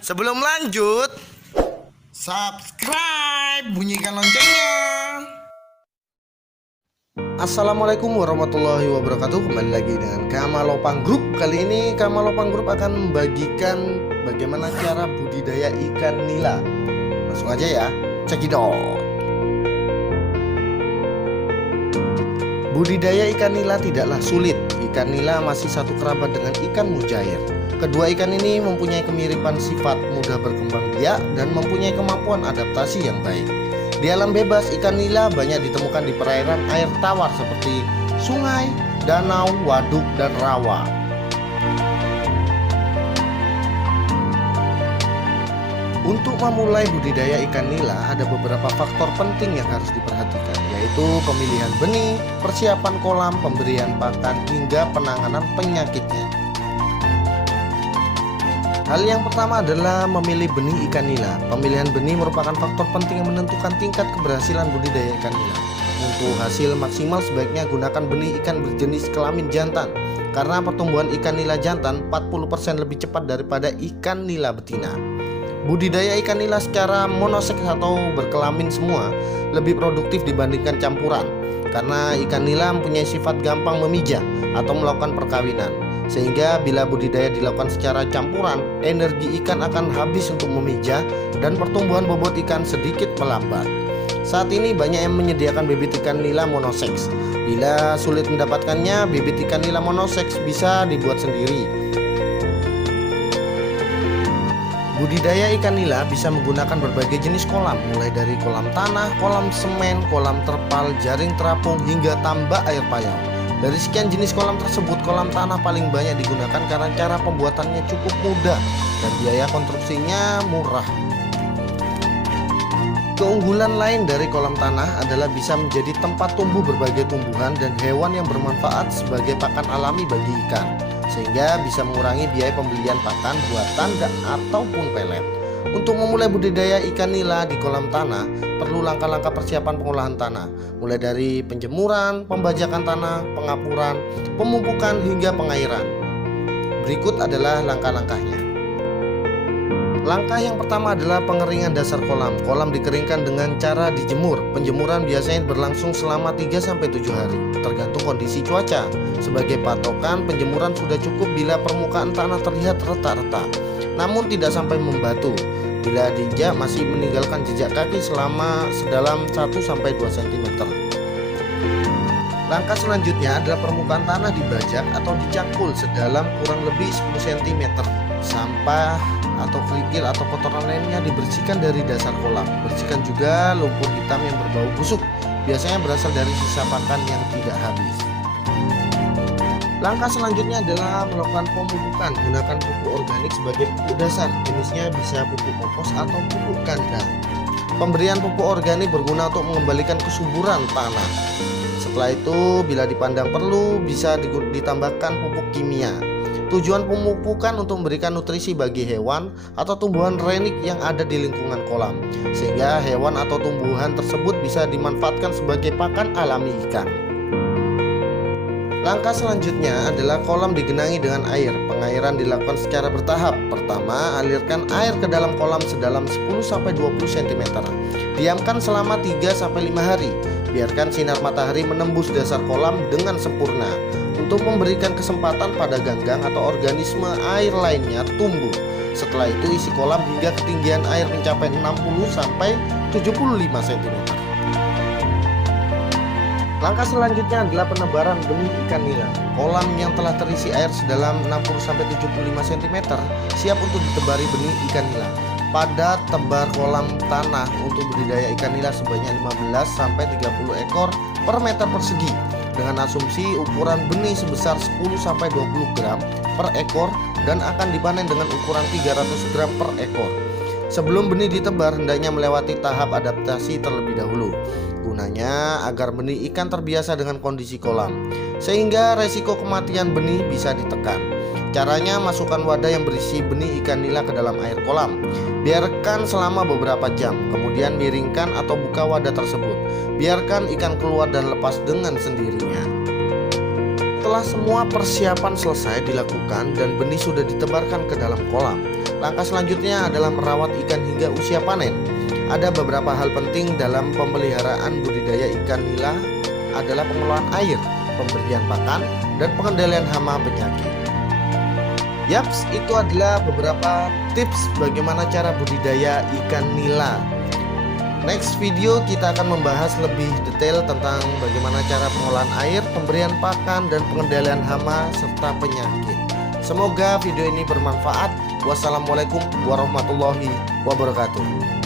Sebelum lanjut, subscribe, bunyikan loncengnya. Assalamualaikum warahmatullahi wabarakatuh. Kembali lagi dengan Kamalopang Group. Kali ini Kamalopang Group akan membagikan bagaimana cara budidaya ikan nila. Langsung aja ya, cekidot. Budidaya ikan nila tidaklah sulit. Ikan nila masih satu kerabat dengan ikan mujair. Kedua ikan ini mempunyai kemiripan sifat, mudah berkembang biak dan mempunyai kemampuan adaptasi yang baik. Di alam bebas, ikan nila banyak ditemukan di perairan air tawar seperti sungai, danau, waduk, dan rawa. Untuk memulai budidaya ikan nila, ada beberapa faktor penting yang harus diperhatikan, yaitu pemilihan benih, persiapan kolam, pemberian pakan, hingga penanganan penyakitnya. Hal yang pertama adalah memilih benih ikan nila. Pemilihan benih merupakan faktor penting yang menentukan tingkat keberhasilan budidaya ikan nila. Untuk hasil maksimal sebaiknya gunakan benih ikan berjenis kelamin jantan, karena pertumbuhan ikan nila jantan 40% lebih cepat daripada ikan nila betina. Budidaya ikan nila secara monoseks atau berkelamin semua lebih produktif dibandingkan campuran, karena ikan nila mempunyai sifat gampang memijah atau melakukan perkawinan. Sehingga bila budidaya dilakukan secara campuran, energi ikan akan habis untuk memijah dan pertumbuhan bobot ikan sedikit melambat. Saat ini banyak yang menyediakan bibit ikan nila monoseks. Bila sulit mendapatkannya, bibit ikan nila monoseks bisa dibuat sendiri. Budidaya ikan nila bisa menggunakan berbagai jenis kolam, mulai dari kolam tanah, kolam semen, kolam terpal, jaring terapung, hingga tambak air payau. Dari sekian jenis kolam tersebut, kolam tanah paling banyak digunakan karena cara pembuatannya cukup mudah dan biaya konstruksinya murah. Keunggulan lain dari kolam tanah adalah bisa menjadi tempat tumbuh berbagai tumbuhan dan hewan yang bermanfaat sebagai pakan alami bagi ikan, sehingga bisa mengurangi biaya pembelian pakan buatan ataupun pelet. Untuk memulai budidaya ikan nila di kolam tanah, perlu langkah-langkah persiapan pengolahan tanah, mulai dari penjemuran, pembajakan tanah, pengapuran, pemupukan, hingga pengairan. Berikut adalah langkah-langkahnya. Langkah yang pertama adalah pengeringan dasar kolam. Kolam dikeringkan dengan cara dijemur. Penjemuran biasanya berlangsung selama 3-7 hari, tergantung kondisi cuaca. Sebagai patokan, penjemuran sudah cukup bila permukaan tanah terlihat retak-retak, namun tidak sampai membatu. Bila diinjak masih meninggalkan jejak kaki selama sedalam 1-2 cm. Langkah selanjutnya adalah permukaan tanah dibajak atau dicangkul sedalam kurang lebih 10 cm. Sampah atau kerikil atau kotoran lainnya dibersihkan dari dasar kolam. Bersihkan juga lumpur hitam yang berbau busuk, biasanya berasal dari sisa pakan yang tidak habis. Langkah selanjutnya adalah melakukan pemupukan. Gunakan pupuk organik sebagai pupuk dasar. Jenisnya bisa pupuk kompos atau pupuk kandang. Pemberian pupuk organik berguna untuk mengembalikan kesuburan tanah. Setelah itu, bila dipandang perlu, bisa ditambahkan pupuk kimia. Tujuan pemupukan untuk memberikan nutrisi bagi hewan atau tumbuhan renik yang ada di lingkungan kolam, sehingga hewan atau tumbuhan tersebut bisa dimanfaatkan sebagai pakan alami ikan. Langkah selanjutnya adalah kolam digenangi dengan air. Pengairan dilakukan secara bertahap. Pertama, alirkan air ke dalam kolam sedalam 10-20 cm. Diamkan selama 3-5 hari. Biarkan sinar matahari menembus dasar kolam dengan sempurna untuk memberikan kesempatan pada ganggang atau organisme air lainnya tumbuh. Setelah itu, isi kolam hingga ketinggian air mencapai 60-75 cm. Langkah selanjutnya adalah penebaran benih ikan nila. Kolam yang telah terisi air sedalam 60-75 cm siap untuk ditebari benih ikan nila. Pada tebar kolam tanah untuk budidaya ikan nila sebanyak 15-30 ekor per meter persegi, dengan asumsi ukuran benih sebesar 10-20 gram per ekor dan akan dipanen dengan ukuran 300 gram per ekor. Sebelum benih ditebar, hendaknya melewati tahap adaptasi terlebih dahulu. Gunanya agar benih ikan terbiasa dengan kondisi kolam, sehingga resiko kematian benih bisa ditekan. Caranya, masukkan wadah yang berisi benih ikan nila ke dalam air kolam. Biarkan selama beberapa jam, kemudian miringkan atau buka wadah tersebut. Biarkan ikan keluar dan lepas dengan sendirinya. Setelah semua persiapan selesai dilakukan dan benih sudah ditebarkan ke dalam kolam, Langkah selanjutnya adalah merawat ikan hingga usia panen. Ada beberapa hal penting dalam pemeliharaan budidaya ikan nila adalah pengelolaan air, pemberian pakan, dan pengendalian hama penyakit. Yaps, itu adalah beberapa tips bagaimana cara budidaya ikan nila. Next video kita akan membahas lebih detail tentang bagaimana cara pengolahan air, pemberian pakan, dan pengendalian hama serta penyakit. Semoga video ini bermanfaat. Wassalamualaikum warahmatullahi wabarakatuh.